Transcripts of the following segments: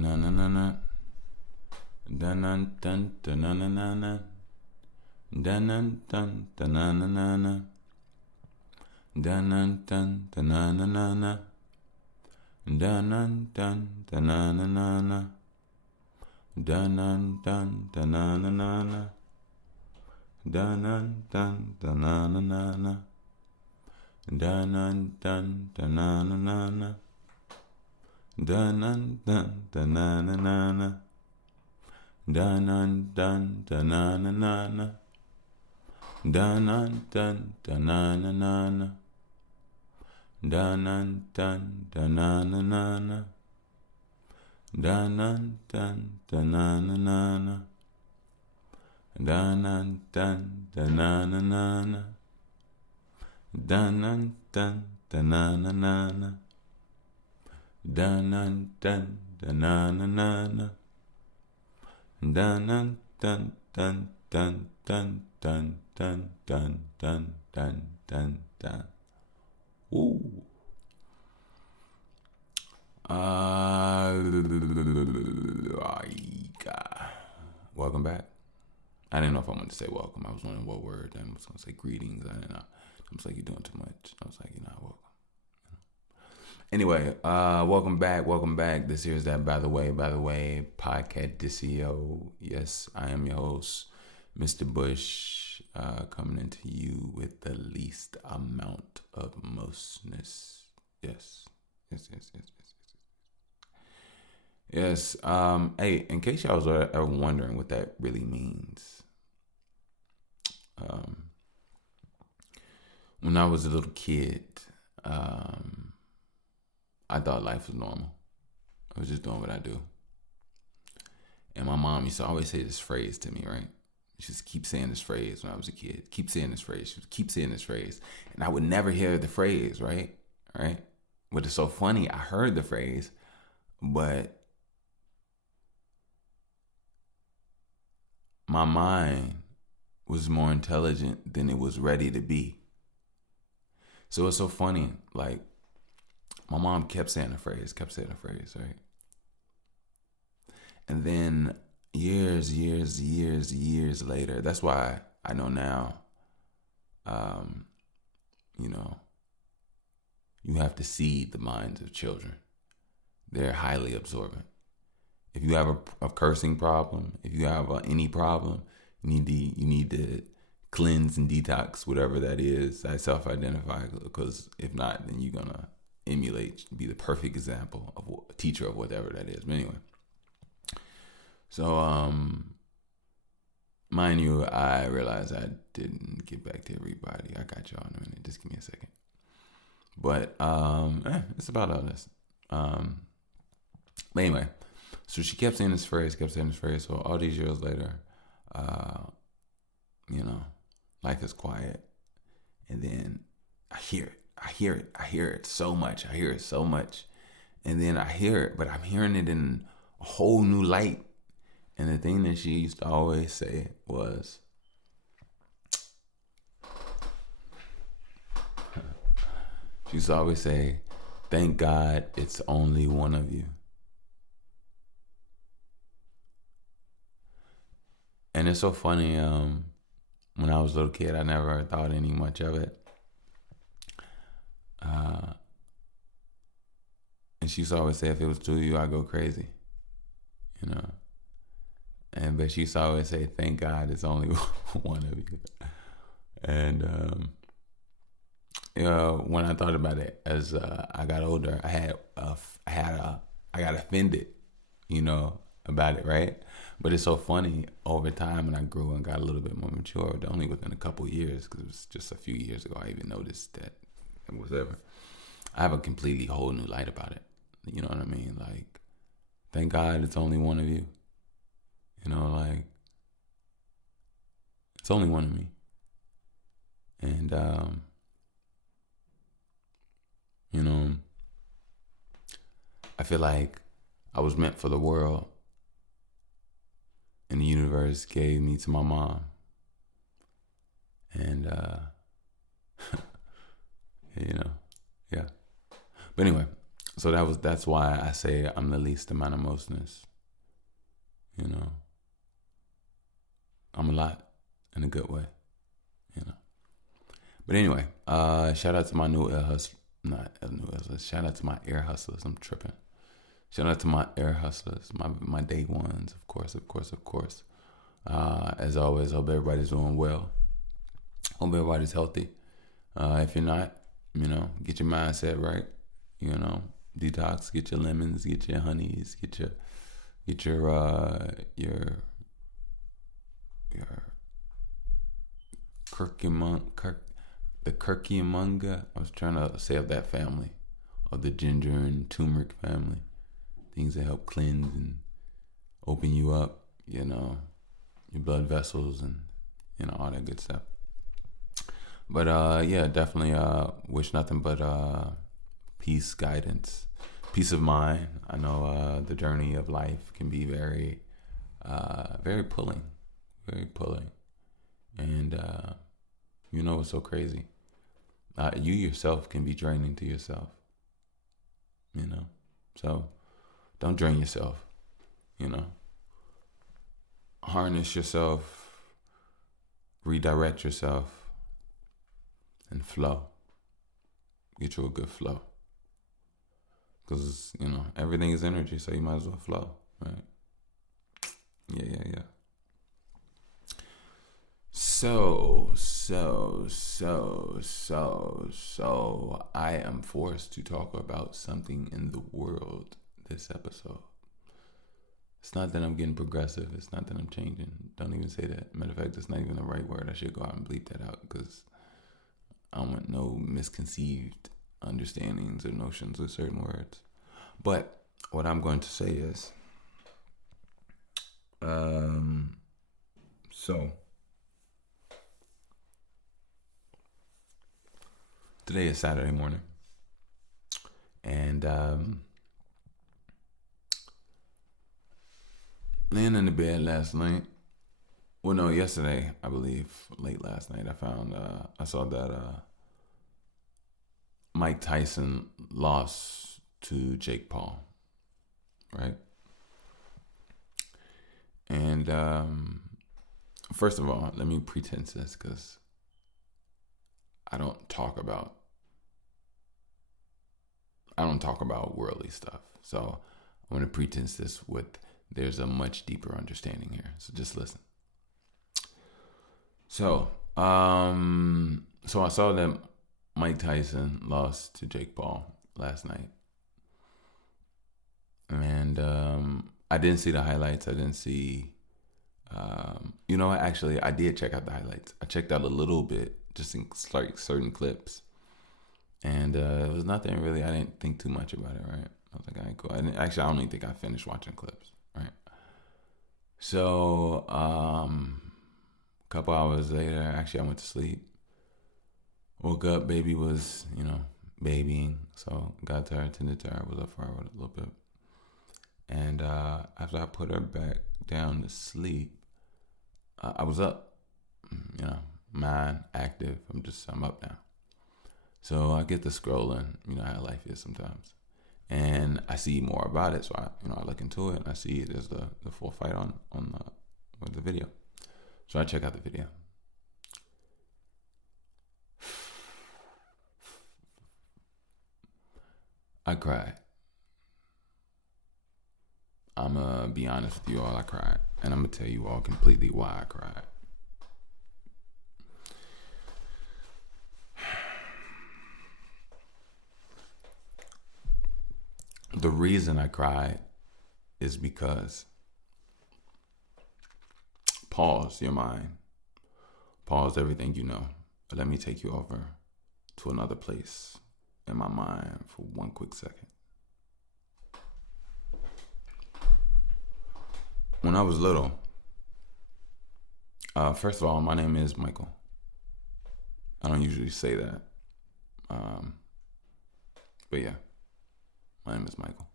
Da-na-na-na-na. Da-na-dun, da-na-na-na-na. Da-na-dun, da-na-na-na-na. Da-na-dun, da-na-na-na-na. Da-na-dun, da-na-na-na-na. Da-na-dun, da-na-na-na-na. Da-na-dun, da-na-na-na-na. Da-na-dun, da-na-na-na-na. Da-na-dun, da-na-na-na-na. Da-na-dun, da-na-na-na-na. Da-na-dun, da-na-na-na-na. Da-na-dun, da-na-na-na-na. Da-na-dun, da-na-na-na-na. Da-na-dun, da-na-na-na-na. Da-na-dun, da-na-na-na-na. Da-na-dun, da-na-na-na-na. Dun dun dun dun dun dun dun dun dun dun dun dun. Ooh. Welcome back. I didn't know if I wanted to say welcome. I was wondering what word. I was going to say greetings. I didn't know. I was like, you're doing too much. I was like, you're not welcome. Anyway, welcome back. This here is that by the way, podcast Dicio. Yes, I am your host, Mr. Bush, coming into you with the least amount of mostness. Yes. Hey, in case y'all was ever wondering what that really means, when I was a little kid, I thought life was normal. I was just doing what I do. And my mom used to always say this phrase to me, right? She just keep saying this phrase when I was a kid. Keep saying this phrase. She would keep saying this phrase. And I would never hear the phrase, right? But it's so funny. I heard the phrase, but my mind was more intelligent than it was ready to be. So it's so funny. Like, my mom kept saying the phrase, right? And then years later, that's why I know now, you have to seed the minds of children. They're highly absorbent. If you have a cursing problem, if you have any problem, you need to cleanse and detox whatever that is. I self-identify, because if not, then you're gonna emulate, be the perfect example of a teacher of whatever that is. But anyway, so mind you, I realized I didn't get back to everybody. I got y'all in a minute. Just give me a second. But it's about all this. But anyway, so she kept saying this phrase. So all these years later, life is quiet, and then I hear it. I hear it so much. And then I hear it, but I'm hearing it in a whole new light. And the thing that she used to always say was, she used to always say, thank God it's only one of you. And it's so funny, when I was a little kid, I never thought any much of it. And she used to always say, if it was two of you, I'd go crazy, but she used to always say, thank God it's only one of you. And when I thought about it as I got older, I got offended, about it, right? But it's so funny, over time when I grew and got a little bit more mature, only within a couple of years, because it was just a few years ago I even noticed that, whatever, I have a completely whole new light about it. You know what I mean? Like, thank God it's only one of you. Like, it's only one of me. And, I feel like I was meant for the world, and the universe gave me to my mom. And, yeah. But anyway, So that's why I say I'm the least amount of mostness. You know, I'm a lot in a good way. You know. But anyway, shout out to my new ear hustlers. Not new ear hustlers. Shout out to my ear hustlers. I'm tripping. Shout out to my ear hustlers, my day ones, of course. As always, hope everybody's doing well. Hope everybody's healthy. If you're not, get your mindset right. Detox. Get your lemons. Get your honeys. Get your the Kirkiamunga. I was trying to say of that family, of the ginger and turmeric family. Things that help cleanse and open you up, your blood vessels and, all that good stuff. But, definitely wish nothing but peace, guidance, peace of mind. I know the journey of life can be very, very pulling. And, what's so crazy? You yourself can be draining to yourself, So don't drain yourself, Harness yourself, redirect yourself, and flow. Get you a good flow. Because, everything is energy, so you might as well flow, right? Yeah. So, I am forced to talk about something in the world this episode. It's not that I'm getting progressive. It's not that I'm changing. Don't even say that. Matter of fact, it's not even the right word. I should go out and bleep that out because I don't want no misconceived understandings or notions with certain words. But what I'm going to say is, today is Saturday morning, and laying in the bed last night. Well, no, yesterday, I believe, late last night, I saw that Mike Tyson lost to Jake Paul, right? And first of all, let me pretense this because I don't talk about worldly stuff. So I'm going to pretense this with there's a much deeper understanding here. So just listen. So I saw that Mike Tyson lost to Jake Paul last night. And I didn't see the highlights. I didn't see, actually, I did check out the highlights. I checked out a little bit, just in like certain clips. And it was nothing really, I didn't think too much about it, right? I was like, all right, cool. I don't even think I finished watching clips, right? So, a couple hours later, actually, I went to sleep. Woke up, baby was, babying. So, got to her, tended to her, was up for her a little bit. And after I put her back down to sleep, I was up, mind active. I'm up now. So I get to scrolling, how life is sometimes. And I see more about it. So I look into it and I see there's the full fight on the video. So I check out the video. I cried. I'm going to be honest with you all, I cried. And I'm going to tell you all completely why I cried. The reason I cried is because pause your mind. Pause everything you know. Let me take you over to another place in my mind for one quick second. When I was little, first of all, my name is Michael. I don't usually say that. But yeah, my name is Michael.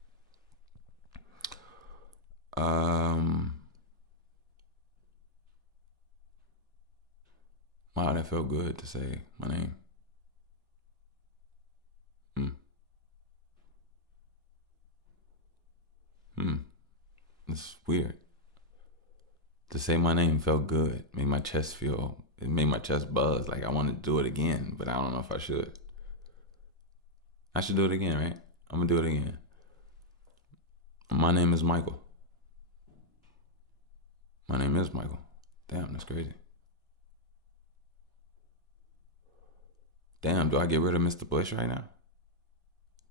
Wow, that felt good to say my name. It's weird. To say my name felt good. It made my chest buzz. Like I want to do it again, but I don't know if I should. I should do it again, right? I'm gonna do it again. My name is Michael. My name is Michael. Damn, that's crazy. Damn, do I get rid of Mr. Bush right now?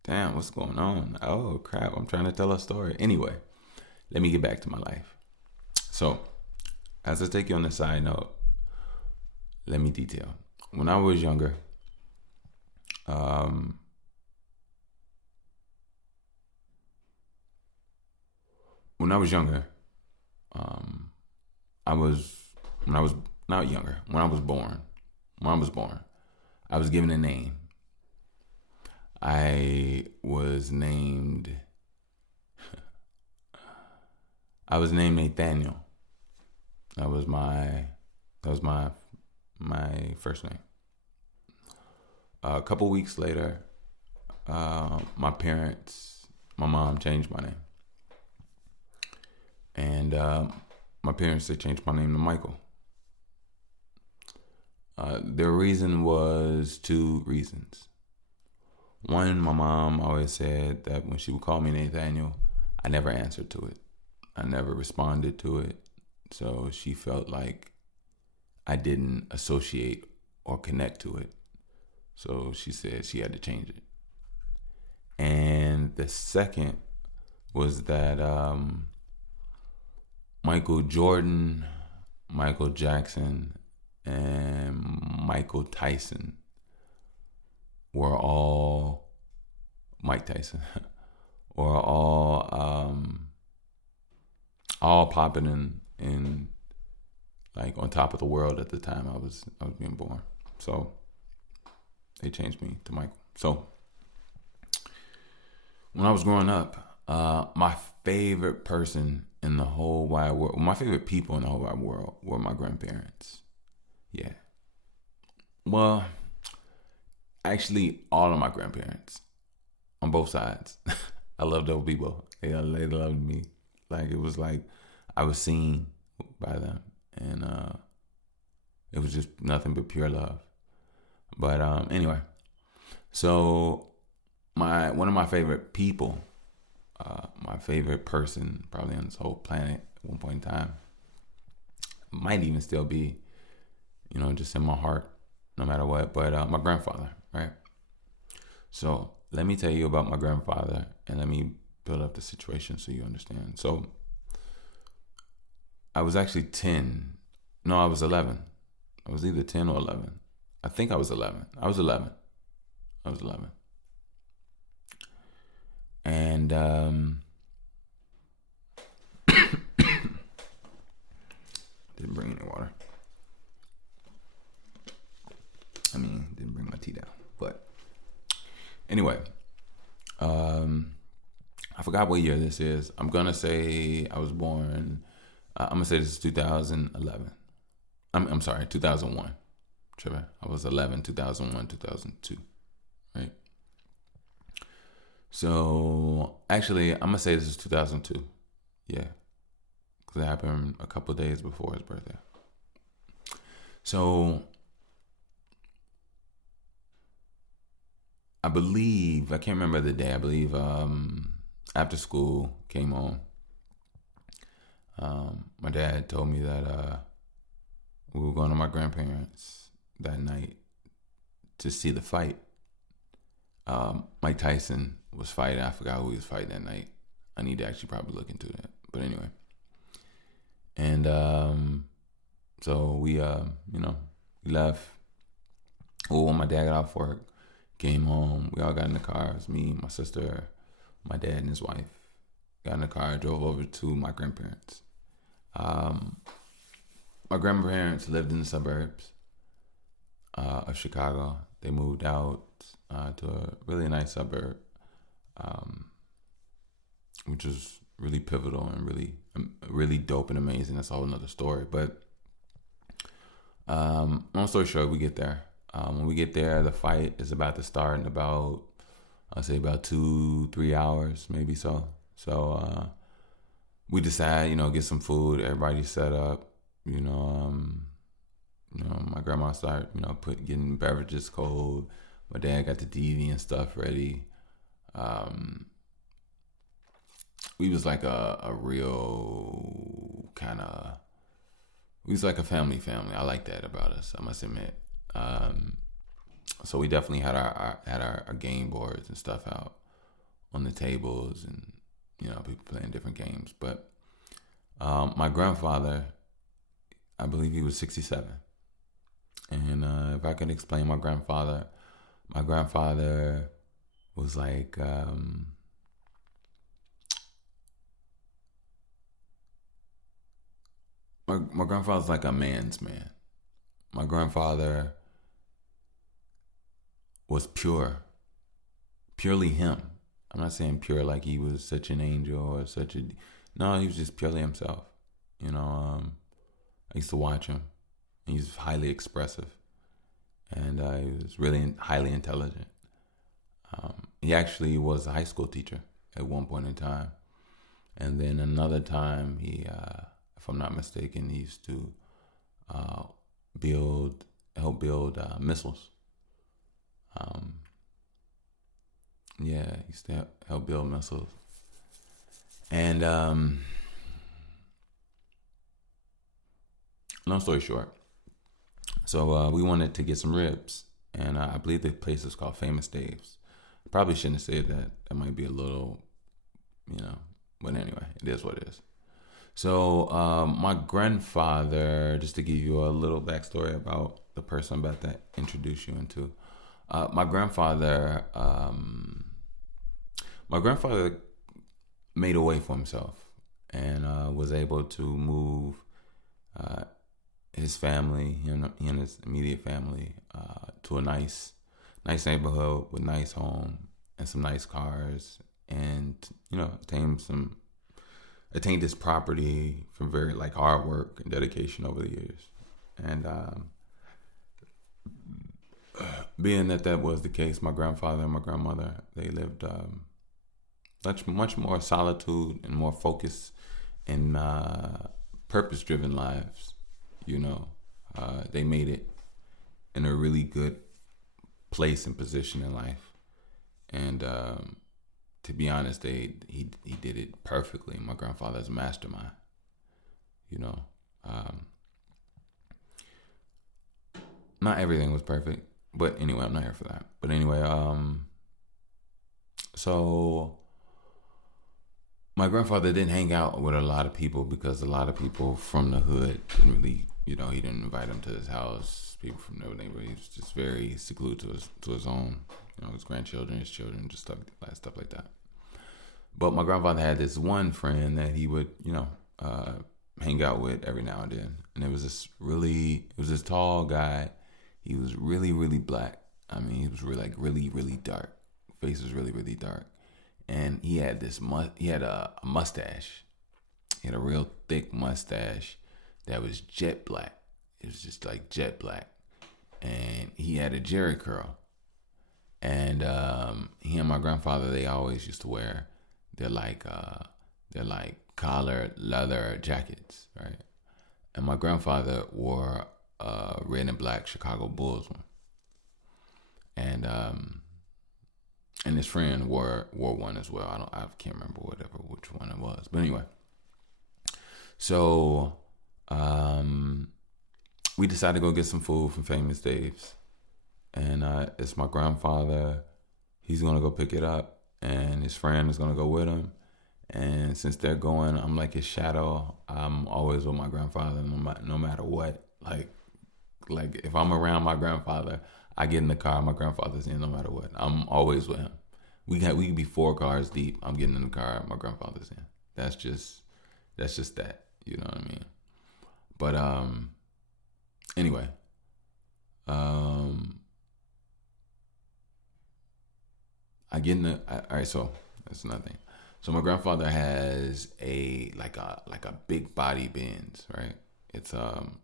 Damn, what's going on? Oh, crap. I'm trying to tell a story. Anyway, let me get back to my life. So, as I take you on a side note, let me detail. When I was younger, when I was younger, when I was not younger, when I was born, I was given a name. I was named Nathaniel. That was my first name. A couple weeks later, my mom changed my name. And my parents, they changed my name to Michael. Their reason was two reasons. One, my mom always said that when she would call me Nathaniel, I never answered to it. I never responded to it. So she felt like I didn't associate or connect to it. So she said she had to change it. And the second was that Michael Jordan, Michael Jackson, and Michael Tyson were all Mike Tyson, were all popping in like on top of the world at the time I was being born. So they changed me to Michael. So when I was growing up, my favorite person in the whole wide world, my favorite people in the whole wide world were my grandparents. Yeah. Well, actually, all of my grandparents on both sides. I loved those people. They loved me. Like it was like I was seen by them, and it was just nothing but pure love. But anyway, so one of my favorite people, my favorite person probably on this whole planet at one point in time, might even still be, just in my heart, no matter what. But my grandfather, right? So let me tell you about my grandfather, and let me build up the situation so you understand. So I was actually 10. No, I was 11. I was either 10 or 11. I think I was 11. I was 11. And didn't bring any water. Didn't bring my tea down. But anyway, I forgot what year this is. I'm gonna say I was born. I'm gonna say this is 2011. I'm sorry, 2001. Trevor, I was 11, 2001, 2002, right? So actually, I'm gonna say this is 2002. Yeah, because it happened a couple of days before his birthday. So I can't remember the day. I believe after school came home. My dad told me that we were going to my grandparents that night to see the fight. Mike Tyson was fighting. I forgot who he was fighting that night. I need to actually probably look into that. But anyway. And so we left. Well, when my dad got off work, came home, we all got in the car. It was me, my sister, my dad, and his wife. Got in the car, drove over to my grandparents. My grandparents lived in the suburbs of Chicago. They moved out to a really nice suburb, which was really pivotal and really dope and amazing. That's a whole nother story. But long story short, we get there. When we get there, the fight is about to start in about 2-3 hours, maybe so. So we decide, get some food. Everybody set up. You know, my grandma started, getting beverages cold. My dad got the TV and stuff ready. Um, we was like a real kind of, we was like a family. I like that about us, I must admit. So we definitely had our game boards and stuff out on the tables, and people playing different games. But my grandfather, I believe he was 67. And if I could explain my grandfather was like, my grandfather's like a man's man. My grandfather was purely him. I'm not saying pure like he was such an angel or such a, no, he was just purely himself. I used to watch him. He's highly expressive, and he was really highly intelligent. He actually was a high school teacher at one point in time, and then another time he, if I'm not mistaken, he used to help build missiles. Yeah, he used to help build missiles, and long story short, so we wanted to get some ribs, and I believe the place is called Famous Dave's. Probably shouldn't have said that. That might be a little, but anyway, it is what it is. So my grandfather, just to give you a little backstory about the person I'm about to introduce you into, my grandfather made a way for himself, and was able to move his family, he and his immediate family, to a nice neighborhood with nice home and some nice cars, and attained this property from very like hard work and dedication over the years. And being that was the case, my grandfather and my grandmother, they lived much more solitude and more focus and purpose-driven lives. They made it in a really good place and position in life, and to be honest, he did it perfectly. My grandfather's a mastermind. Not everything was perfect, but anyway, I'm not here for that. But anyway, so my grandfather didn't hang out with a lot of people because a lot of people from the hood didn't really, he didn't invite them to his house. People from the neighborhood, he was just very secluded to his own, his grandchildren, his children, just stuff like that. But my grandfather had this one friend that he would, hang out with every now and then, and it was this tall guy. He was really, really black. I mean, he was really, really dark. Face was really, really dark. And he had a mustache. He had a real thick mustache that was jet black. It was just like jet black. And he had a Jerry curl. And he and my grandfather, they always used to wear their collar leather jackets, right? And my grandfather wore a red and black Chicago Bulls one. And his friend wore one as well. I can't remember which one it was. But anyway, so we decided to go get some food from Famous Dave's, and it's my grandfather. He's gonna go pick it up, and his friend is gonna go with him. And since they're going, I'm like his shadow. I'm always with my grandfather, no matter what. Like if I'm around my grandfather, I get in the car, my grandfather's in no matter what. I'm always with him. We can be 4 cars deep. I'm getting in the car, my grandfather's in. That's just that. You know what I mean? But anyway. I get in the alright, so that's another thing. So my grandfather has a big body Benz, right? It's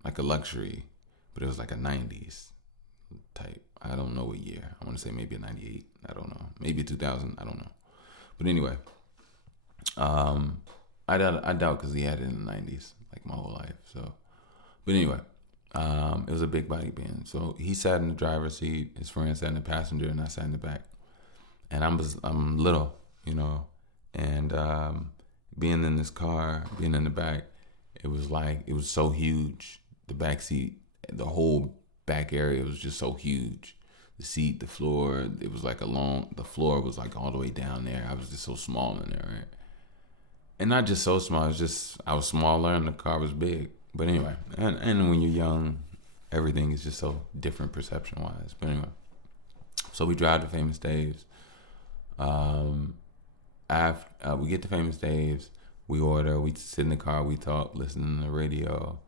like a luxury, but it was like a 90s type. I don't know what year. I want to say maybe a 98. I don't know. Maybe 2000. I don't know. But anyway, I doubt because he had it in the 90s, like my whole life. So, but anyway, it was a big body band. So he sat in the driver's seat, his friend sat in the passenger, and I sat in the back. And I'm little, you know, and being in this car, being in the back, it was so huge. The back seat, the whole back area was just so huge. The seat, the floor, it was like the floor was like all the way down there. I was just so small in there, right? And not just so small, I was smaller and the car was big. But anyway, and when you're young, everything is just so different perception wise. But anyway, so we drive to Famous Dave's. After we get to Famous Dave's, we order, we sit in the car, we talk, listen to the radio.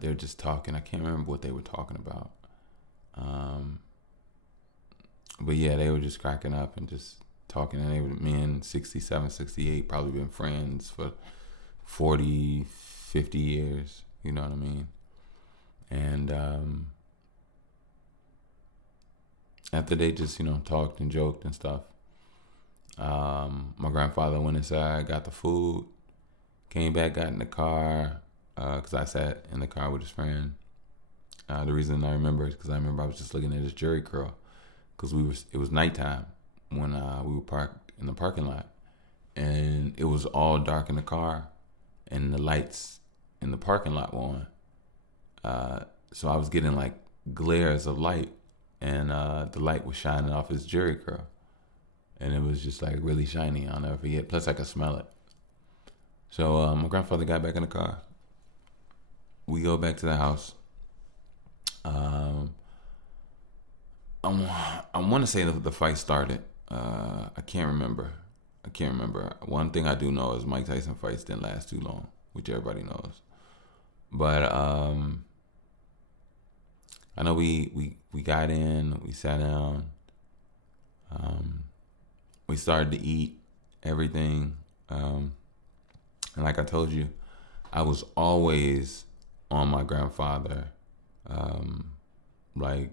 They're just talking. I can't remember what they were talking about. But yeah, they were just cracking up and just talking. And they were, me and 67, 68, probably been friends for 40, 50 years. You know what I mean? And after they just, you know, talked and joked and stuff, my grandfather went inside, got the food, came back, got in the car, because I sat in the car with his friend. The reason I remember is because I remember I was just looking at his Jerry curl, because it was nighttime when we were parked in the parking lot, and it was all dark in the car, and the lights in the parking lot were on. So I was getting like glares of light, and the light was shining off his Jerry curl. And it was just like really shiny. I'll never forget. Plus, I could smell it. So my grandfather got back in the car. We go back to the house. I want to say the fight started. I can't remember. One thing I do know is Mike Tyson fights didn't last too long, which everybody knows. But I know we got in. We sat down. We started to eat everything. And like I told you, I was always on my grandfather. Like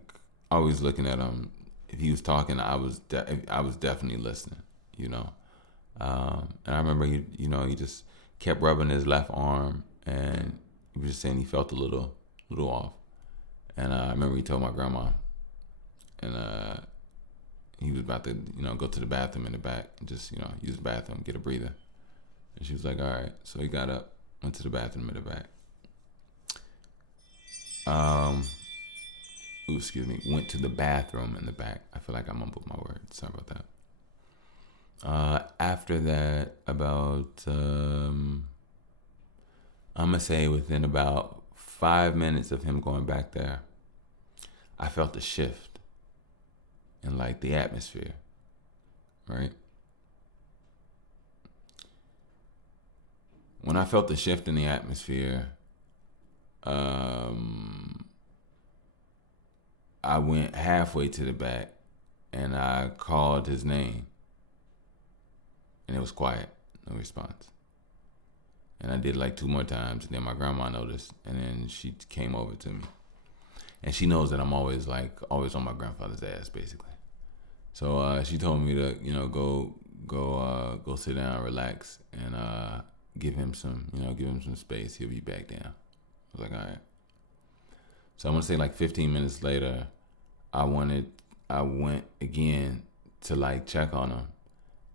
always looking at him. If he was talking, I was definitely listening, you know. And I remember he just kept rubbing his left arm, and he was just saying he felt a little off. And I remember he told my grandma, and he was about to, go to the bathroom in the back and just, use the bathroom, get a breather. And she was like, all right. So he got up, went to the bathroom in the back. Went to the bathroom in the back. I feel like I mumbled my words. Sorry about that. After that, about, I'm going to say within about 5 minutes of him going back there, I felt a shift in like the atmosphere, right? When I felt the shift in the atmosphere, I went halfway to the back and I called his name, and it was quiet, no response. And I did like 2 more times, and then my grandma noticed, and then she came over to me. And she knows that I'm always on my grandfather's ass, basically. So she told me to, go sit down, relax, and give him some space. He'll be back down. I was like, all right. So I'm gonna say like 15 minutes later, I went again to like check on him,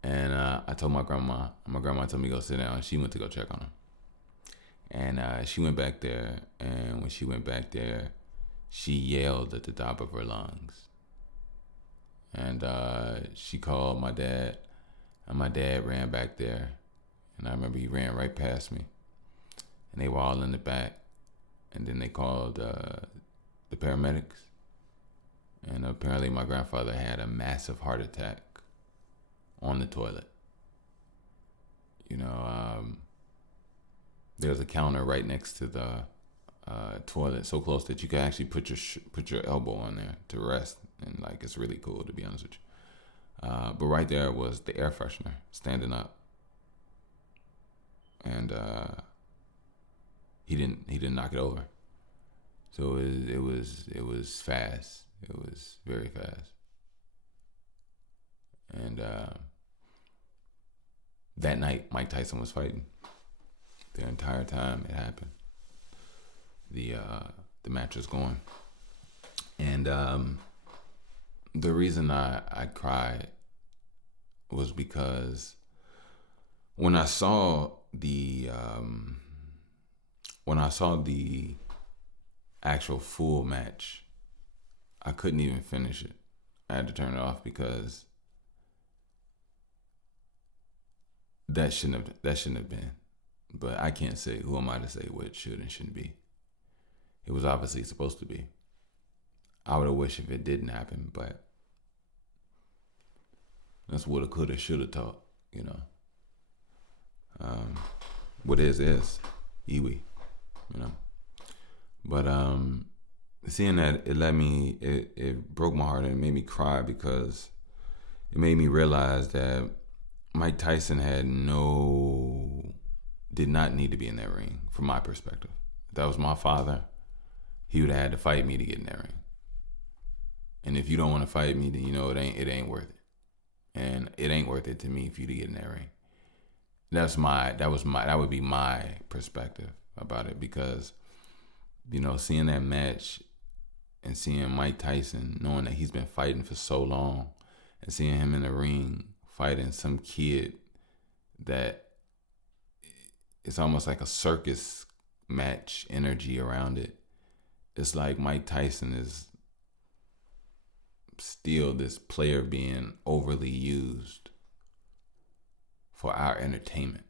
and I told my grandma. My grandma told me to go sit down. She went to go check on him, and she went back there. And when she went back there, she yelled at the top of her lungs. And she called my dad, and my dad ran back there. And I remember he ran right past me. And they were all in the back. And then they called the paramedics. And apparently my grandfather had a massive heart attack on the toilet. There was a counter right next to the toilet, so close that you could actually put your elbow on there to rest, and like it's really cool, to be honest with you. But right there was the air freshener standing up, and he didn't knock it over. So it was fast. It was very fast, and that night Mike Tyson was fighting. the entire time it happened. The match was going, and the reason I cried was because when I saw the actual full match, I couldn't even finish it. I had to turn it off because that shouldn't have been. But I can't say, who am I to say what should and shouldn't be? It was obviously supposed to be. I would have wished if it didn't happen, but that's woulda, coulda, shoulda taught, you know. What is, Iwi, you know. But seeing that, it broke my heart and it made me cry because it made me realize that Mike Tyson did not need to be in that ring from my perspective. If that was my father, he would have had to fight me to get in that ring. And if you don't want to fight me, then you know it ain't worth it. And it ain't worth it to me for you to get in that ring. That would be my perspective about it, because, you know, seeing that match and seeing Mike Tyson, knowing that he's been fighting for so long, and seeing him in the ring fighting some kid that it's almost like a circus match energy around it. It's like Mike Tyson is still this player being overly used for our entertainment.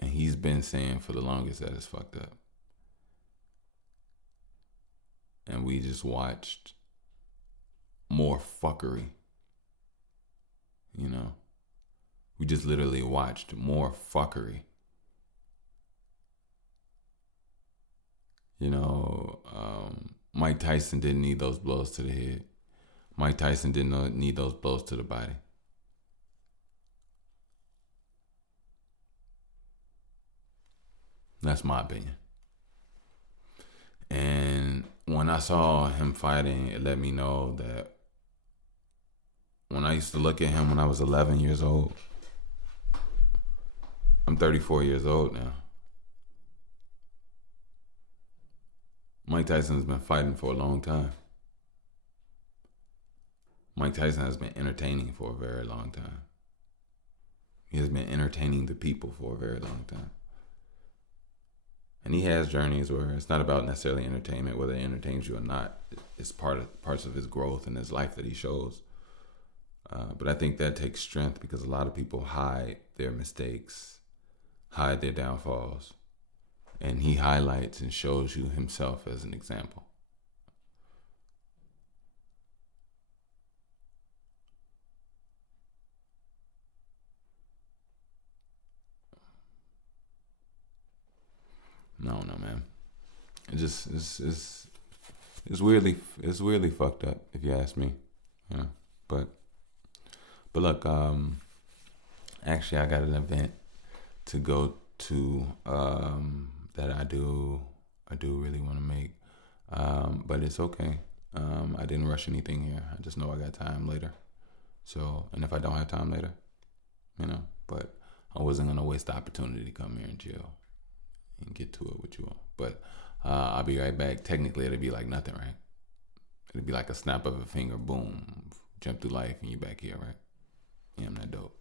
And he's been saying for the longest that it's fucked up. And we just watched more fuckery. You know? We just literally watched more fuckery. You know, Mike Tyson didn't need those blows to the head. Mike Tyson didn't need those blows to the body. That's my opinion. And when I saw him fighting, it let me know that when I used to look at him when I was 11 years old, I'm 34 years old now. Mike Tyson has been fighting for a long time. Mike Tyson has been entertaining for a very long time. He has been entertaining the people for a very long time. And he has journeys where it's not about necessarily entertainment, whether it entertains you or not. It's parts of his growth and his life that he shows. But I think that takes strength, because a lot of people hide their mistakes, hide their downfalls. And he highlights and shows you himself as an example. No, man. It's weirdly fucked up, if you ask me. You know, but look, actually I got an event to go to that I do really want to make, but it's okay. I didn't rush anything here. I just know I got time later. So, and if I don't have time later, you know, but I wasn't gonna waste the opportunity to come here and chill and get to it with you all. But I'll be right back. Technically, it'll be like nothing, right? It'll be like a snap of a finger, boom, jump through life, and you're back here, right? Yeah, I'm that dope.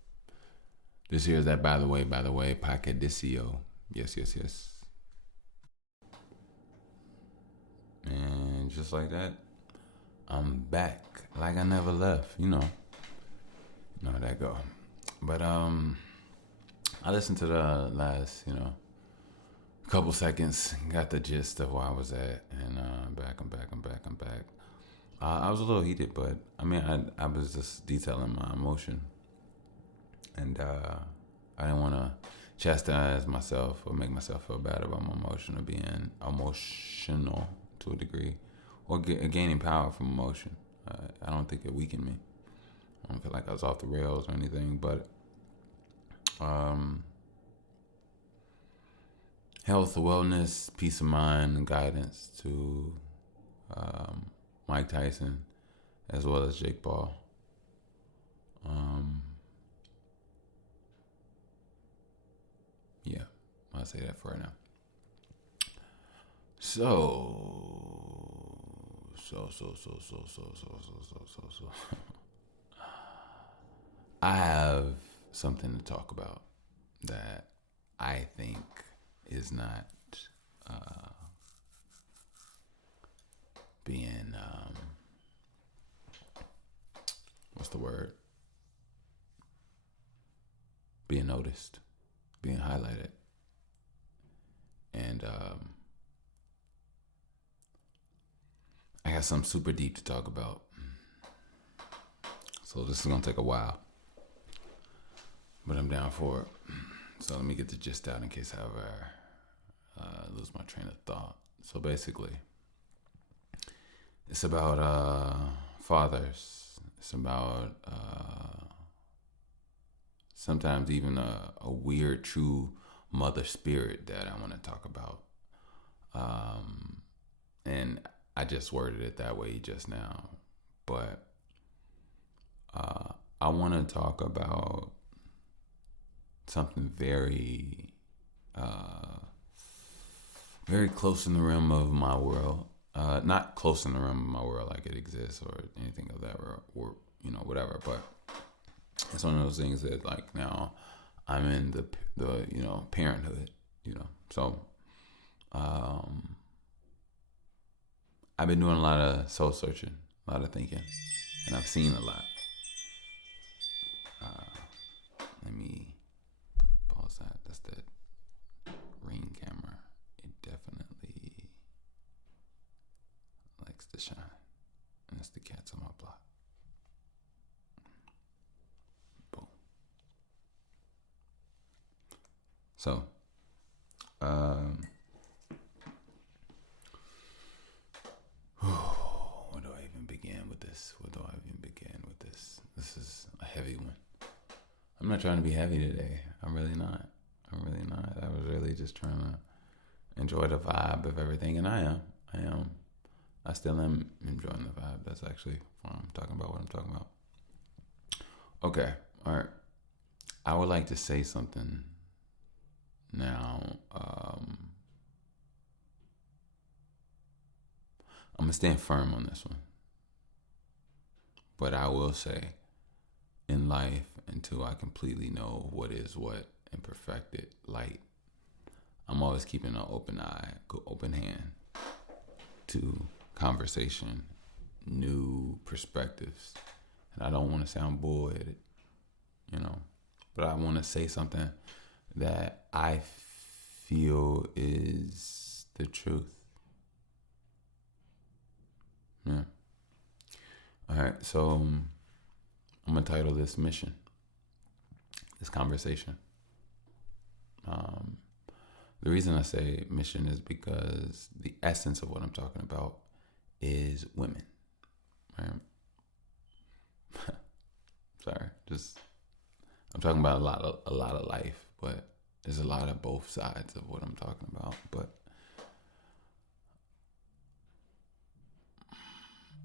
This here is that by the way, Pacadicio. Yes. And just like that, I'm back. Like I never left, you know. You know how that go. But I listened to the last, you know, couple seconds, got the gist of where I was at, and I'm back. I was a little heated, but I mean, I was just detailing my emotion, and I didn't want to chastise myself or make myself feel bad about my emotion or being emotional to a degree, or gaining power from emotion. I don't think it weakened me. I don't feel like I was off the rails or anything, but health, wellness, peace of mind, and guidance to Mike Tyson as well as Jake Paul. Yeah. I'll say that for right now. So. I have something to talk about that I think is not being what's the word? Being noticed, being highlighted, and I got something super deep to talk about. So this is gonna take a while, but I'm down for it. So let me get the gist out in case I ever lose my train of thought. So basically, it's about fathers. It's about sometimes even a weird, true mother spirit that I want to talk about. And I just worded it that way just now. But I want to talk about something very, very close in the realm of my world. Not close in the realm of my world like it exists or anything of that, or whatever. But it's one of those things that like now I'm in the parenthood. So I've been doing a lot of soul searching, a lot of thinking, and I've seen a lot. Let me pause that. That's the Ring camera. It definitely likes to shine. And it's the cats on my block. Boom. So, where do I even begin with this? This is a heavy one. I'm not trying to be heavy today. I'm really not. I was really just trying to enjoy the vibe of everything, and I am. I still am enjoying the vibe. That's actually why I'm talking about what I'm talking about. Okay, all right. I would like to say something now. I'm gonna stand firm on this one, but I will say, in life, until I completely know what is what and perfected light, I'm always keeping an open eye, open hand to conversation, new perspectives. And I don't want to sound bull-headed, but I want to say something that I feel is the truth. Yeah. All right, so I'm going to title this Mission, this conversation. The reason I say mission is because the essence of what I'm talking about is women, right? Sorry, I'm talking about a lot of life, but there's a lot of both sides of what I'm talking about. But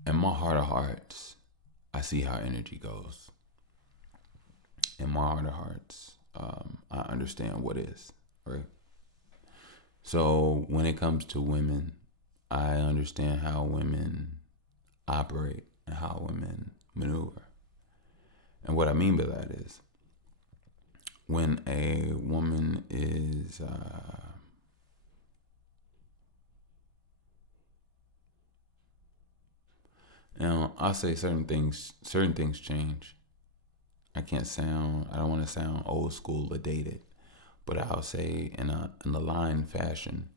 in my heart of hearts, I see how energy goes. In my heart of hearts, I understand what is, right? So when it comes to women, I understand how women operate and how women maneuver. And what I mean by that is, when a woman is I'll say certain things change. I don't want to sound old school or dated, but I'll say in a aligned fashion,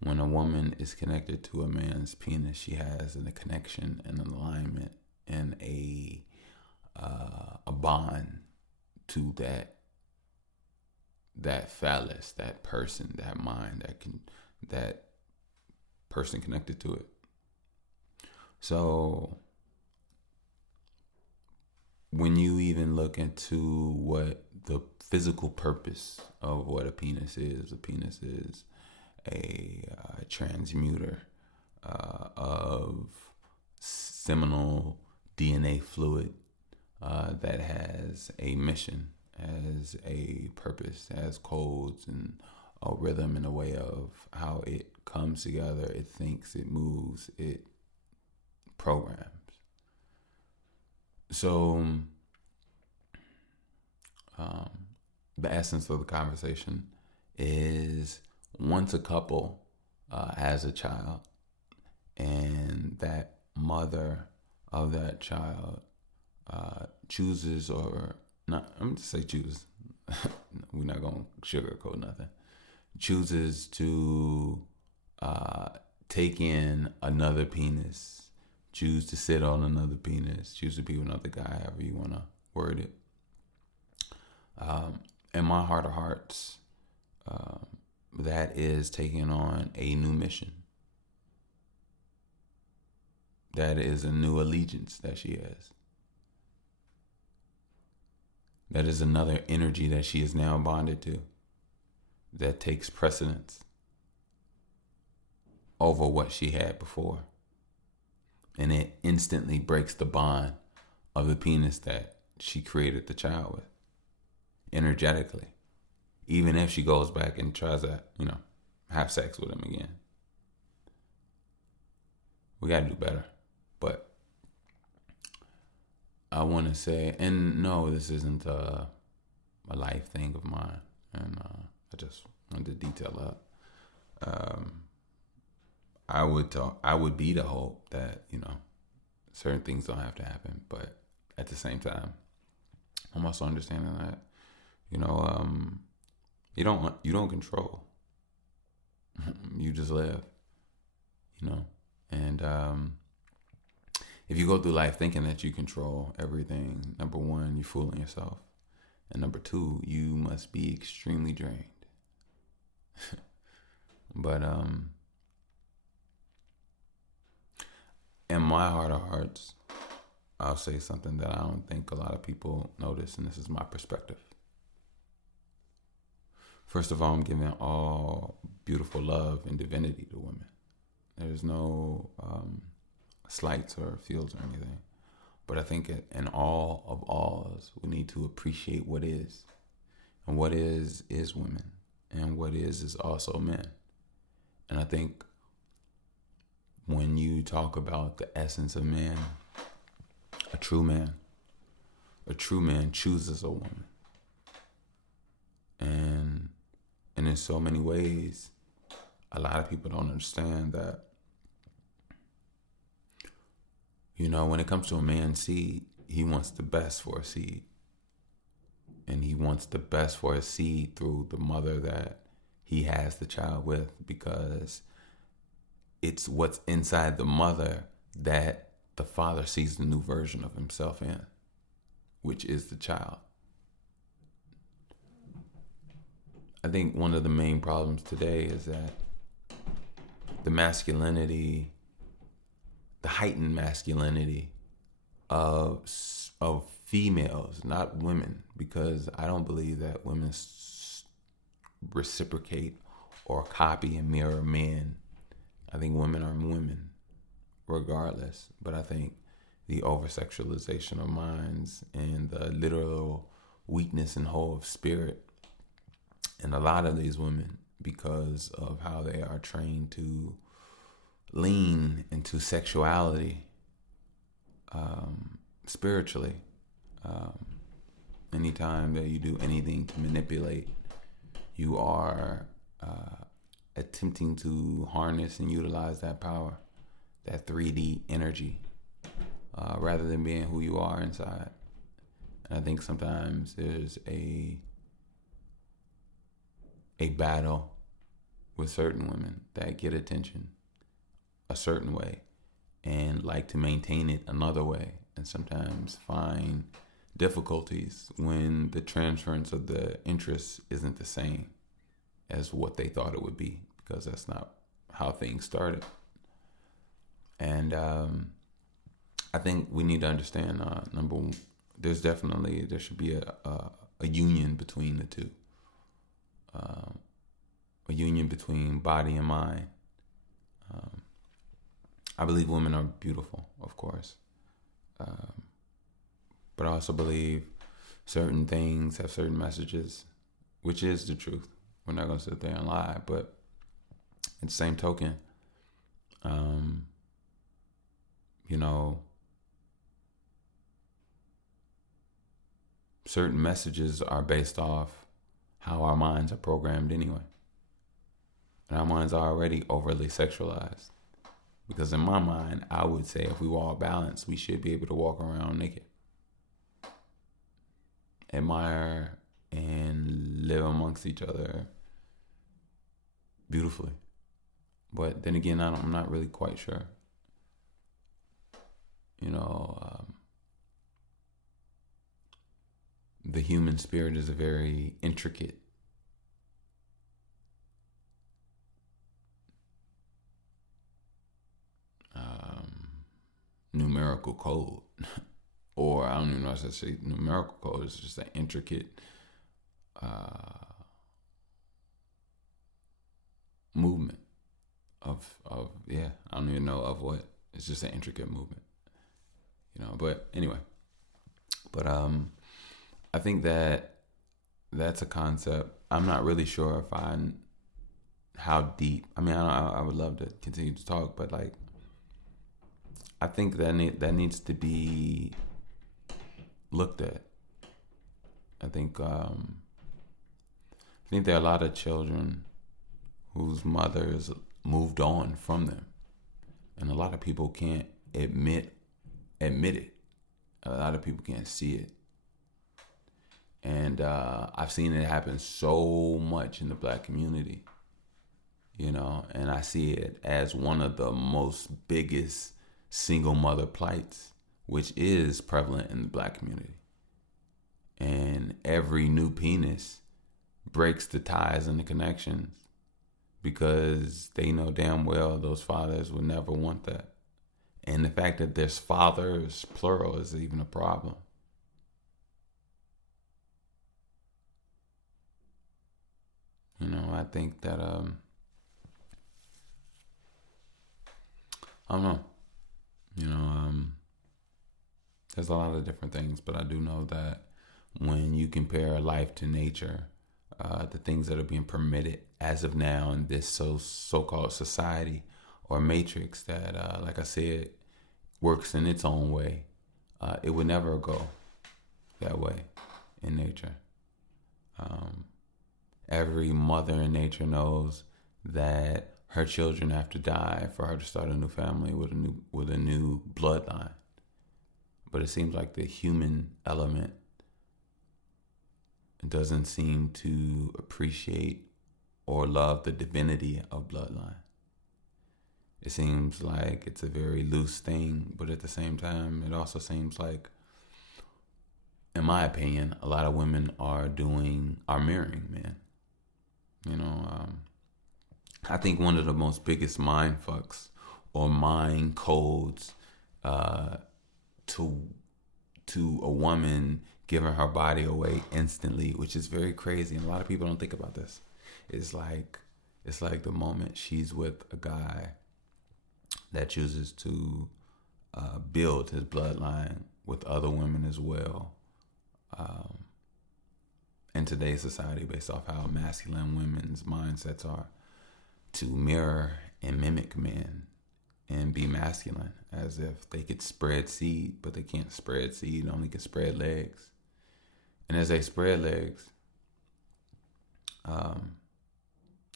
when a woman is connected to a man's penis, she has a connection and an alignment and a bond to that phallus, that person, that mind, that person connected to it. So when you even look into what the physical purpose of what a penis is a transmuter of seminal DNA fluid that has a mission, has a purpose, has codes and a rhythm in a way of how it comes together, it thinks, it moves, it programs. So, the essence of the conversation is once a couple has a child and that mother of that child chooses, or not, I'm going to say chooses, we're not going to sugarcoat nothing, chooses to take in another penis, choose to sit on another penis, choose to be with another guy, however you want to word it. In my heart of hearts, that is taking on a new mission. That is a new allegiance that she has. That is another energy that she is now bonded to, that takes precedence over what she had before. And it instantly breaks the bond of the penis that she created the child with, energetically. Even if she goes back and tries to, have sex with him again. We got to do better. But I want to say, and no, this isn't a life thing of mine. And I just wanted to detail that. I would be the hope that, certain things don't have to happen. But at the same time, I'm also understanding that, you don't control. You just live, and if you go through life thinking that you control everything, number one, you're fooling yourself, and number two, you must be extremely drained. But in my heart of hearts, I'll say something that I don't think a lot of people notice, and this is my perspective. First of all, I'm giving all beautiful love and divinity to women. There's no slights or feels or anything. But I think in all of alls, we need to appreciate what is. And what is women. And what is also men. And I think when you talk about the essence of man, a true man chooses a woman. And in so many ways, a lot of people don't understand that, when it comes to a man's seed, he wants the best for a seed. And he wants the best for his seed through the mother that he has the child with, because it's what's inside the mother that the father sees the new version of himself in, which is the child. I think one of the main problems today is that the masculinity, the heightened masculinity of females, not women, because I don't believe that women reciprocate or copy and mirror men. I think women are women regardless, but I think the over-sexualization of minds and the literal weakness and hole of spirit in a lot of these women, because of how they are trained to lean into sexuality spiritually. Anytime that you do anything to manipulate, you are attempting to harness and utilize that power, that 3D energy, rather than being who you are inside. And I think sometimes there's a battle with certain women that get attention a certain way and like to maintain it another way, and sometimes find difficulties when the transference of the interest isn't the same as what they thought it would be, because that's not how things started. And I think we need to understand, number one, there should be a union between the two. A union between body and mind. I believe women are beautiful, of course. But I also believe certain things have certain messages, which is the truth. We're not gonna sit there and lie, but at the same token, you know, certain messages are based off how our minds are programmed anyway. And our minds are already overly sexualized. Because in my mind, I would say if we were all balanced, we should be able to walk around naked, admire, and live amongst each other beautifully. But then again, I'm not really quite sure. You know, the human spirit is a very intricate numerical code. Or I don't even know if I should say numerical code. It's just an intricate movement of yeah. I don't even know of what. It's just an intricate movement, you know. But anyway, but I think that that's a concept. I'm not really sure if how deep. I mean, I would love to continue to talk, but like, I think that needs to be looked at. I think there are a lot of children whose mothers moved on from them, and a lot of people can't admit it. A lot of people can't see it, and I've seen it happen so much in the Black community, you know, and I see it as one of the most biggest single mother plights, which is prevalent in the Black community. And every new penis breaks the ties and the connections because they know damn well those fathers would never want that. And the fact that there's fathers, plural, is even a problem. You know, I think that, I don't know. You know, there's a lot of different things, but I do know that when you compare life to nature, the things that are being permitted as of now in this so-called society or matrix that, like I said, works in its own way, it would never go that way in nature. Every mother in nature knows that her children have to die for her to start a new family with a new bloodline. But it seems like the human element doesn't seem to appreciate or love the divinity of bloodline. It seems like it's a very loose thing, but at the same time, it also seems like, in my opinion, a lot of women are mirroring men. You know, I think one of the most biggest mind fucks or mind codes to a woman giving her body away instantly, which is very crazy, and a lot of people don't think about this. It's like the moment she's with a guy that chooses to build his bloodline with other women as well. In today's society, based off how masculine women's mindsets are, to mirror and mimic men and be masculine, as if they could spread seed, but they can't spread seed, only can spread legs. And as they spread legs,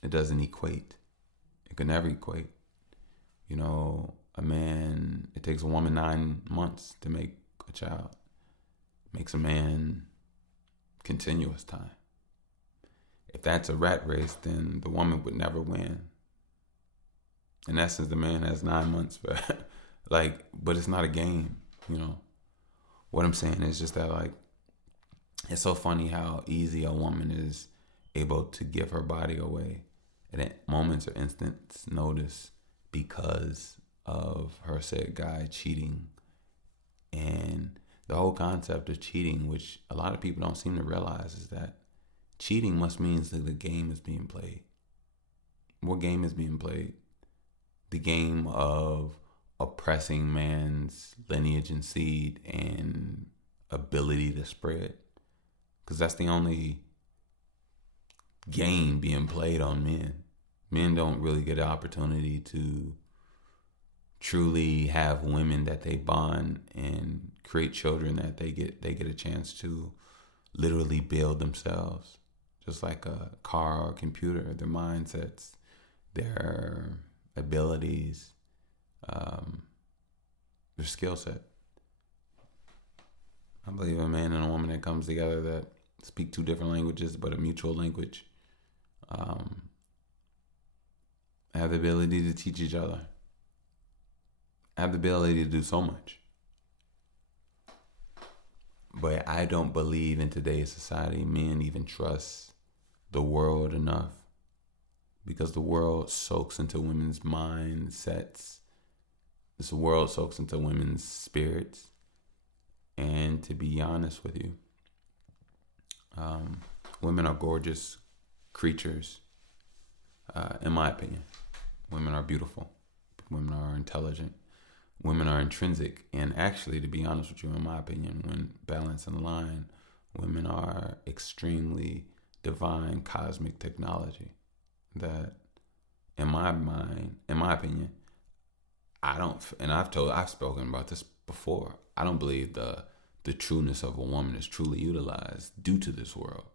it doesn't equate. It can never equate. You know, it takes a woman 9 months to make a child. It makes a man continuous time. If that's a rat race, then the woman would never win. In essence, the man has 9 months for but it's not a game, you know. What I'm saying is just that, like, it's so funny how easy a woman is able to give her body away at moments or instance notice because of her said guy cheating. And the whole concept of cheating, which a lot of people don't seem to realize, is that cheating must mean that the game is being played. What game is being played? The game of oppressing man's lineage and seed and ability to spread. Because that's the only game being played on men. Men don't really get an opportunity to truly have women that they bond and create children that they get a chance to literally build themselves, just like a car or a computer. Their mindsets, their abilities, their skill set. I believe a man and a woman that comes together that speak two different languages but a mutual language, have the ability to teach each other, have the ability to do so much. But I don't believe in today's society men even trust the world enough, because the world soaks into women's mindsets. This world soaks into women's spirits. And to be honest with you, women are gorgeous creatures, in my opinion. Women are beautiful. Women are intelligent. Women are intrinsic. And actually, to be honest with you, in my opinion, when balanced and aligned, women are extremely divine cosmic technology that, in my mind, in my opinion, I've spoken about this before. I don't believe the trueness of a woman is truly utilized due to this world.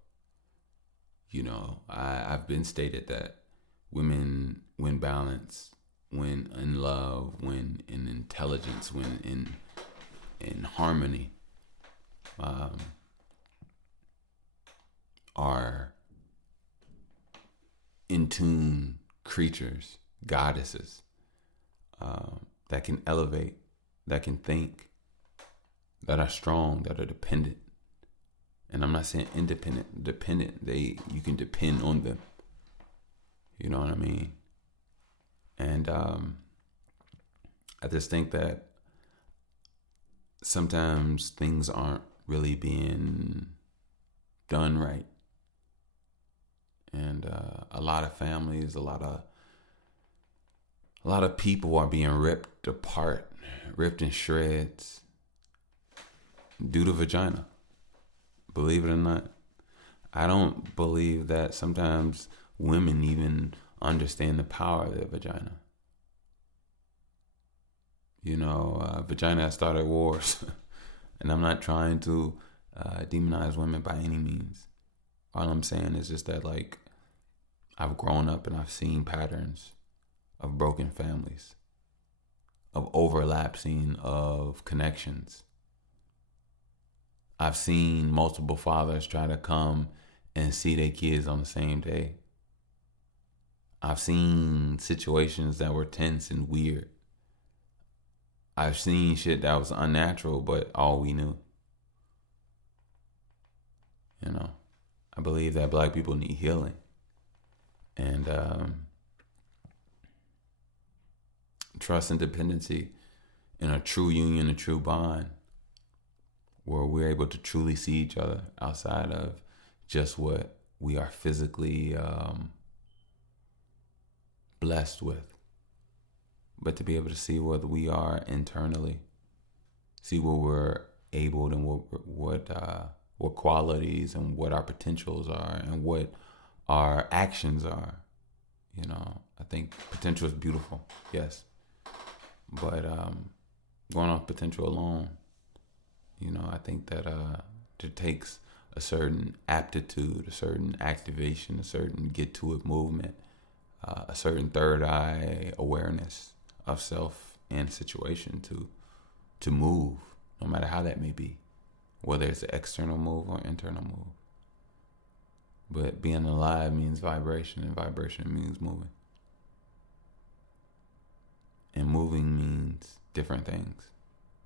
You know, I've been stated that women, when balanced, when in love, when in intelligence, when in harmony, are in tune creatures, goddesses, that can elevate, that can think, that are strong, that are dependent. And I'm not saying independent, dependent. You can depend on them. You know what I mean? And I just think that sometimes things aren't really being done right. And a lot of families, a lot of people are being ripped apart, ripped in shreds due to vagina. Believe it or not. I don't believe that sometimes women even understand the power of their vagina. You know, vagina has started wars. And I'm not trying to demonize women by any means. All I'm saying is just that, like, I've grown up and I've seen patterns of broken families, of overlapping of connections. I've seen multiple fathers try to come and see their kids on the same day. I've seen situations that were tense and weird. I've seen shit that was unnatural, but all we knew. You know, I believe that black people need healing. And trust and dependency in a true union, a true bond, where we're able to truly see each other outside of just what we are physically blessed with, but to be able to see what we are internally, see what we're able and what qualities and what our potentials are and what our actions are. You know, I think potential is beautiful, yes, but going off potential alone, you know, I think that it takes a certain aptitude, a certain activation, a certain get to it movement, a certain third eye awareness of self and situation to move, no matter how that may be, whether it's an external move or internal move. But being alive means vibration, and vibration means moving. And moving means different things: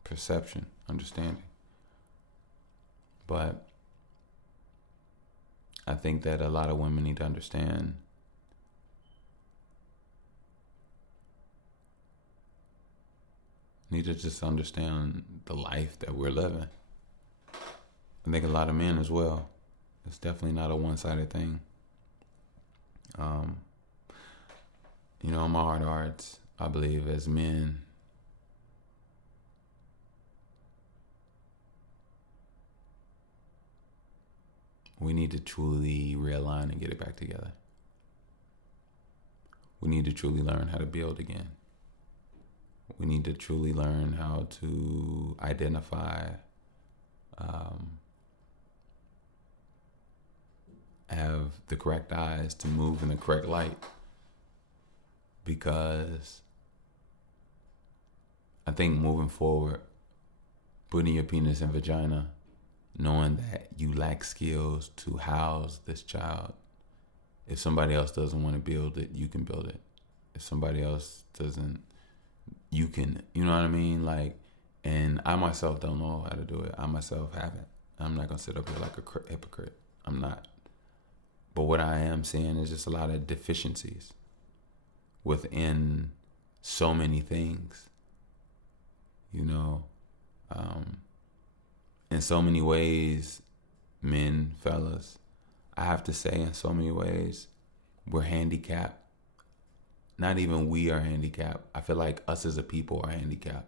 perception, understanding. But I think that a lot of women need to understand just understand the life that we're living. I think a lot of men as well. It's definitely not a one-sided thing. You know, in my heart of hearts, I believe as men, we need to truly realign and get it back together. We need to truly learn how to build again. We need to truly learn how to identify, have the correct eyes to move in the correct light. Because I think moving forward, putting your penis in vagina, knowing that you lack skills to house this child. If somebody else doesn't want to build it, you can build it. If somebody else doesn't, you can, you know what I mean? Like, and I myself don't know how to do it. I myself haven't. I'm not going to sit up here like a hypocrite. I'm not. But what I am seeing is just a lot of deficiencies within so many things, you know, in so many ways, men, fellas, I have to say in so many ways, we're handicapped. Not even we are handicapped. I feel like us as a people are handicapped.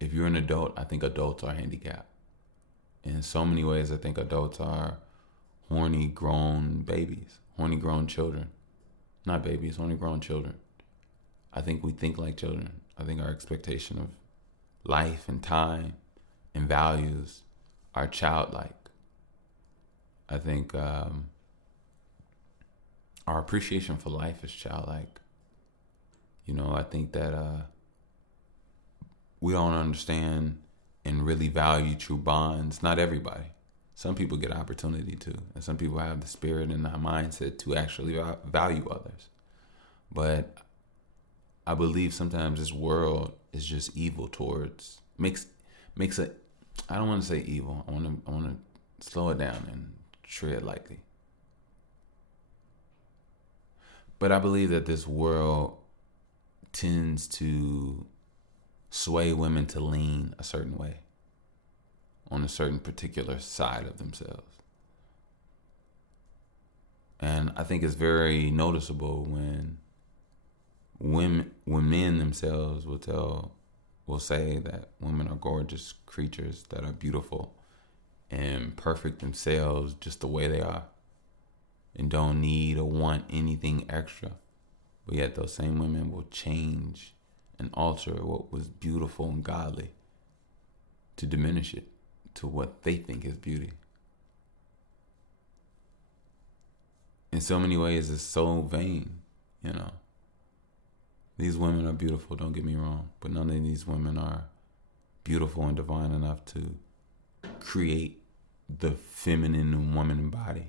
If you're an adult, I think adults are handicapped. In so many ways, I think adults are horny grown babies, horny grown children. Not babies, horny grown children. I think we think like children. I think our expectation of life and time and values are childlike. I think our appreciation for life is childlike. You know, I think that we don't understand and really value true bonds. Not everybody. Some people get opportunity to, and some people have the spirit and the mindset to actually value others. But I believe sometimes this world is just evil towards makes it. I don't want to say evil. I want to slow it down and tread lightly. But I believe that this world tends to sway women to lean a certain way on a certain particular side of themselves. And I think it's very noticeable when men themselves will say that women are gorgeous creatures that are beautiful and perfect themselves just the way they are and don't need or want anything extra. But yet those same women will change and alter what was beautiful and godly to diminish it to what they think is beauty. In so many ways, it's so vain, you know. These women are beautiful, don't get me wrong, but none of these women are beautiful and divine enough to create the feminine and woman body.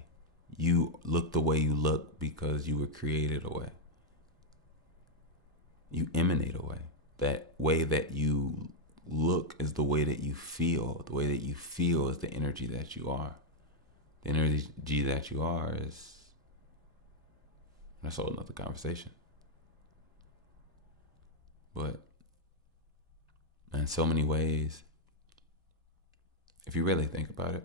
You look the way you look because you were created a way. You emanate a way. That way that you look is the way that you feel. The way that you feel is the energy that you are. The energy that you are is, that's a whole nother conversation. But in so many ways, if you really think about it,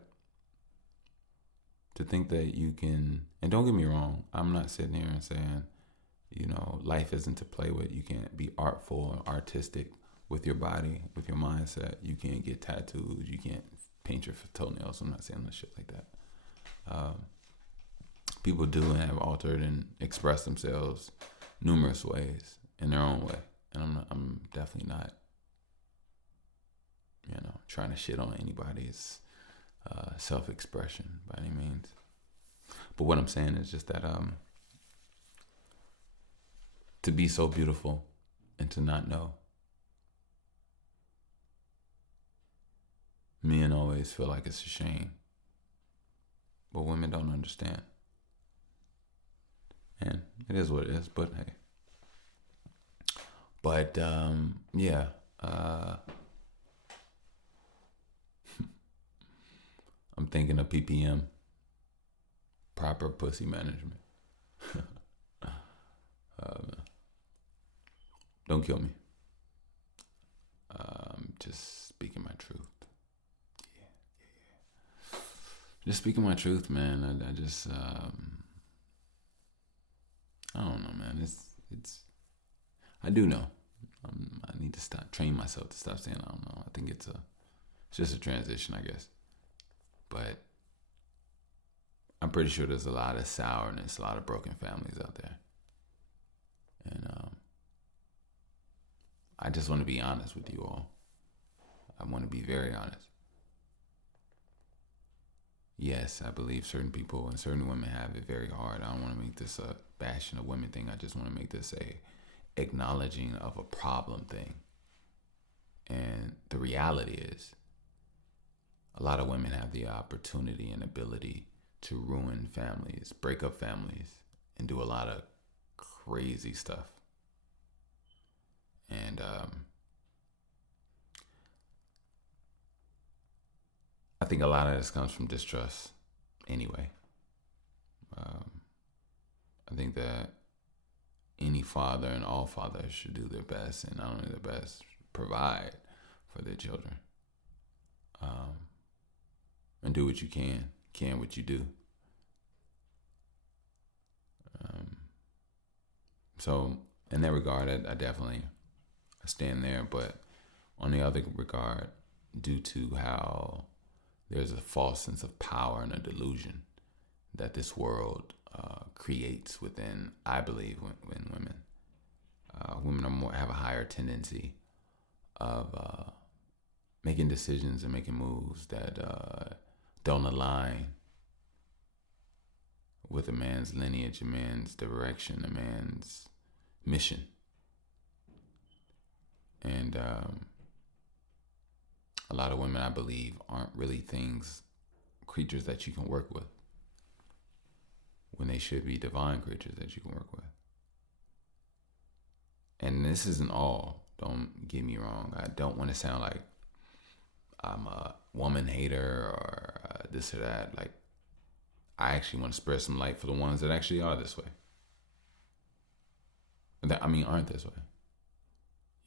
to think that you can, and don't get me wrong, I'm not sitting here and saying, you know, life isn't to play with. You can't be artful and artistic with your body, with your mindset. You can't get tattoos. You can't paint your toenails. I'm not saying no shit like that. People do and have altered and expressed themselves numerous ways in their own way. And I'm definitely not, you know, trying to shit on anybody's self-expression by any means. But what I'm saying is just that to be so beautiful and to not know. Men always feel like it's a shame, but women don't understand. And it is what it is, but hey. But yeah, I'm thinking of PPM, proper pussy management. Don't kill me. Just speaking my truth. Yeah. Just speaking my truth, man. I just I don't know, man. It's. I do know. I need to train myself to stop saying I don't know. I think it's just a transition, I guess. But I'm pretty sure there's a lot of sourness, a lot of broken families out there. And I just want to be honest with you all. I want to be very honest. Yes, I believe certain people and certain women have it very hard. I don't want to make this a bashing of women thing. I just want to make this a acknowledging of a problem thing. And the reality is, a lot of women have the opportunity and ability to ruin families, break up families, and do a lot of crazy stuff. And I think a lot of this comes from distrust anyway. I think that any father and all fathers should do their best, and not only their best, provide for their children. And do what you can what you do. So in that regard, I definitely stand there. But on the other regard, due to how there's a false sense of power and a delusion that this world creates within, I believe, when women. Women have a higher tendency of making decisions and making moves that don't align with a man's lineage, a man's direction, a man's mission. And a lot of women, I believe, aren't really creatures that you can work with, when they should be divine creatures that you can work with. And this isn't all, don't get me wrong. I don't want to sound like I'm a woman hater or this or that. Like, I actually want to spread some light for the ones that actually are this way. Aren't this way.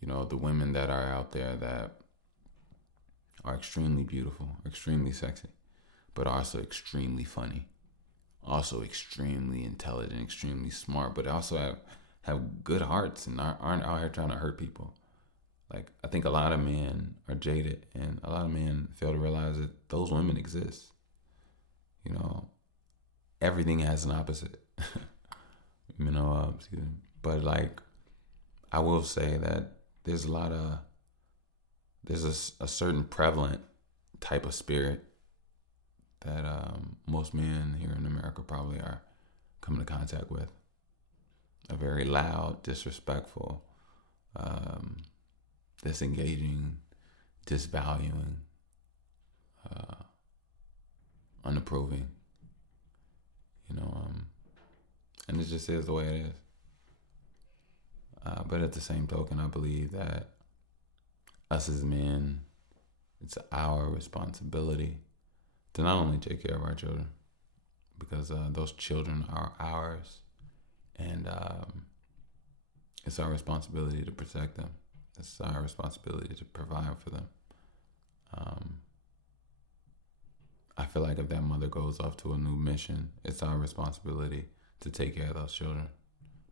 You know, the women that are out there that are extremely beautiful, extremely sexy, but also extremely funny, also extremely intelligent, extremely smart, but also have good hearts and aren't out here trying to hurt people. Like, I think a lot of men are jaded, and a lot of men fail to realize that those women exist. You know, everything has an opposite. But like, I will say that there's a certain prevalent type of spirit that most men here in America probably are coming to contact with. A very loud, disrespectful, disengaging, disvaluing, unapproving, and it just is the way it is. But at the same token, I believe that us as men, it's our responsibility to not only take care of our children, because those children are ours, and it's our responsibility to protect them. It's our responsibility to provide for them. I feel like if that mother goes off to a new mission, it's our responsibility to take care of those children,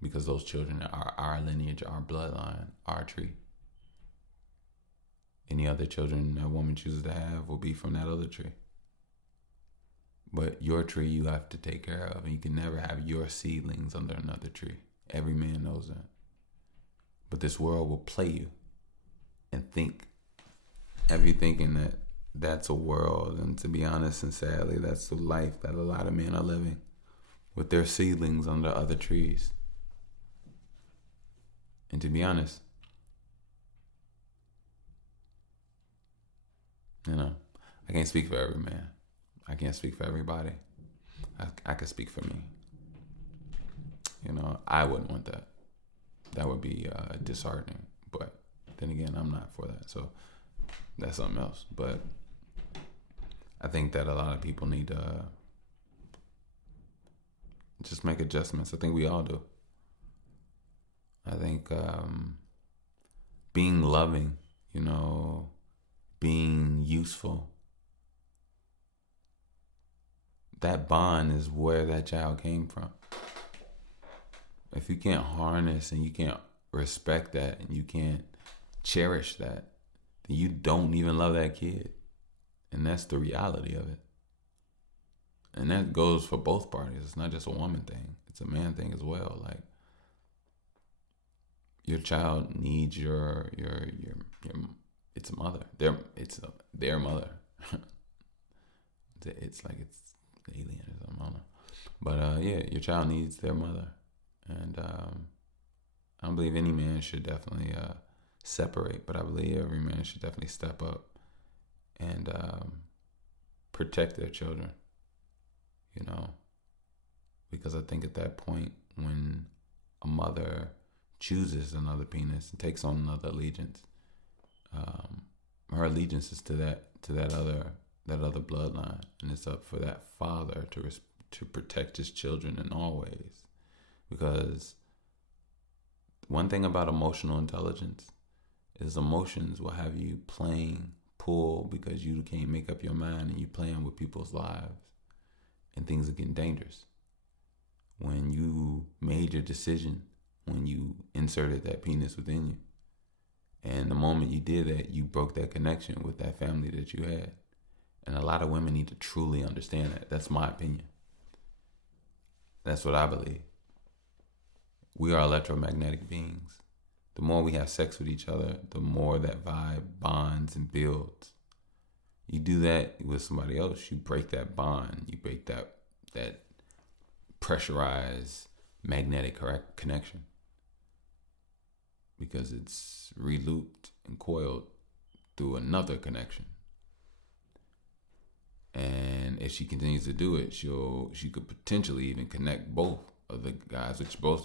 because those children are our lineage, our bloodline, our tree. Any other children that woman chooses to have will be from that other tree. But your tree you have to take care of, and you can never have your seedlings under another tree. Every man knows that. But this world will play you and have you thinking that that's a world. And to be honest and sadly, that's the life that a lot of men are living, with their seedlings under other trees. And to be honest, I can't speak for every man. I can't speak for everybody. I can speak for me. I wouldn't want that. That would be disheartening. But then again, I'm not for that. So that's something else. But I think that a lot of people need to just make adjustments. I think we all do. I think being loving, being useful, that bond is where that child came from. If you can't harness and you can't respect that and you can't cherish that, then you don't even love that kid. And that's the reality of it. And that goes for both parties. It's not just a woman thing. It's a man thing as well. Like, your child needs your its mother. Their mother. It's like it's alien or something. I don't know. But yeah, your child needs their mother, and I don't believe any man should definitely separate, but I believe every man should definitely step up and protect their children. You know, because I think at that point when a mother chooses another penis and takes on another allegiance, her allegiance is to that other bloodline, and it's up for that father to protect his children in all ways. Because one thing about emotional intelligence is emotions will have you playing pool because you can't make up your mind, and you playing with people's lives, and things are getting dangerous. When you made your decision, when you inserted that penis within you, and the moment you did that, you broke that connection with that family that you had. And a lot of women need to truly understand that. That's my opinion. That's what I believe. We are electromagnetic beings. The more we have sex with each other, the more that vibe bonds and builds. You do that with somebody else, you break that bond. You break that pressurized magnetic connection. Because it's re-looped and coiled through another connection. And if she continues to do it, she could potentially even connect both of the guys,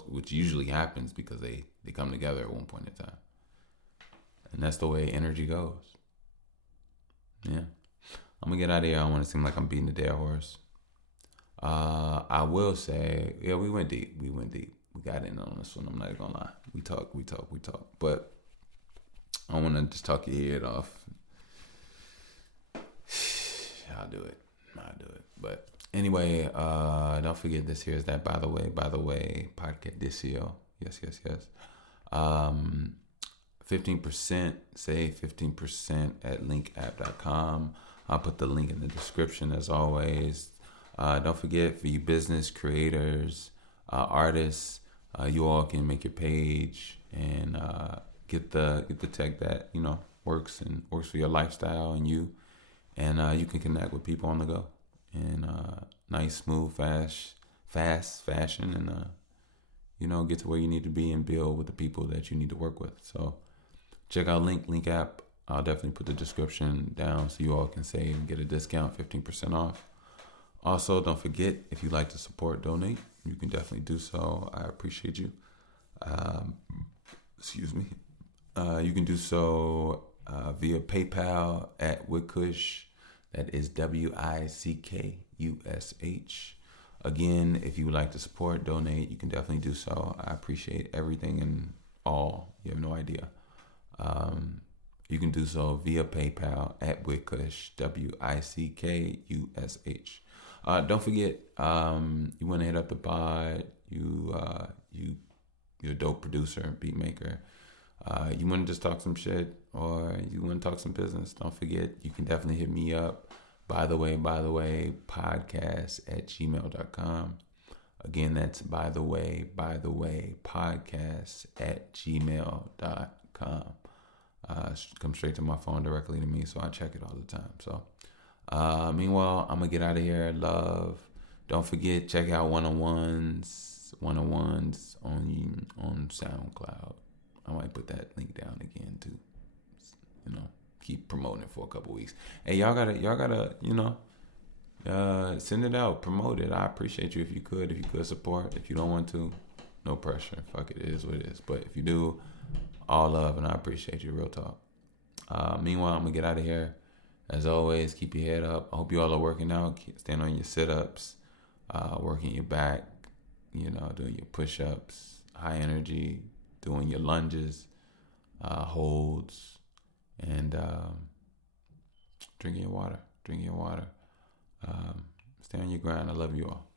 which usually happens because they come together at one point in time. And that's the way energy goes. Yeah. I'm gonna get out of here. I don't want to seem like I'm beating the dead horse. I will say, yeah, we went deep. We got in on this one. I'm not gonna lie. We talk. But I want to just talk your head off. I'll do it. But anyway, don't forget this here is that by the way, podcast Disio. Yes. 15%, save 15% at linkapp.com. I'll put the link in the description as always. Don't forget, for you business creators, artists, you all can make your page and get the tech that works for your lifestyle and you, and you can connect with people on the go in nice, smooth, fast fashion, and get to where you need to be and build with the people that you need to work with. So check out Link app. I'll definitely put the description down so you all can save and get a discount, 15% off. Also, don't forget, if you'd like to donate, you can definitely do so. I appreciate you. Excuse me. You can do so via PayPal at Wickush. That is WICKUSH. Again, if you would like to donate, you can definitely do so. I appreciate everything and all. You have no idea. You can do so via PayPal at Wickush, WICKUSH. Don't forget, you want to hit up the pod. You're a dope producer, beat maker. You want to just talk some shit, or you want to talk some business, don't forget, you can definitely hit me up. By the way, podcast@gmail.com. Again, that's by the way, podcast@gmail.com. Come straight to my phone directly to me, so I check it all the time. So, meanwhile, I'm gonna get out of here. Love. Don't forget, check out 101s on SoundCloud. I might put that link down again too. Keep promoting it for a couple weeks. Hey, y'all gotta, send it out, promote it. I appreciate you if you could support. If you don't want to, no pressure. Fuck it, it is what it is. But if you do, all love, and I appreciate you, real talk. Meanwhile, I'm gonna get out of here. As always, keep your head up. I hope you all are working out. Stand on your sit-ups, working your back, doing your push-ups, high energy, doing your lunges, holds, and drinking your water. Stay on your grind. I love you all.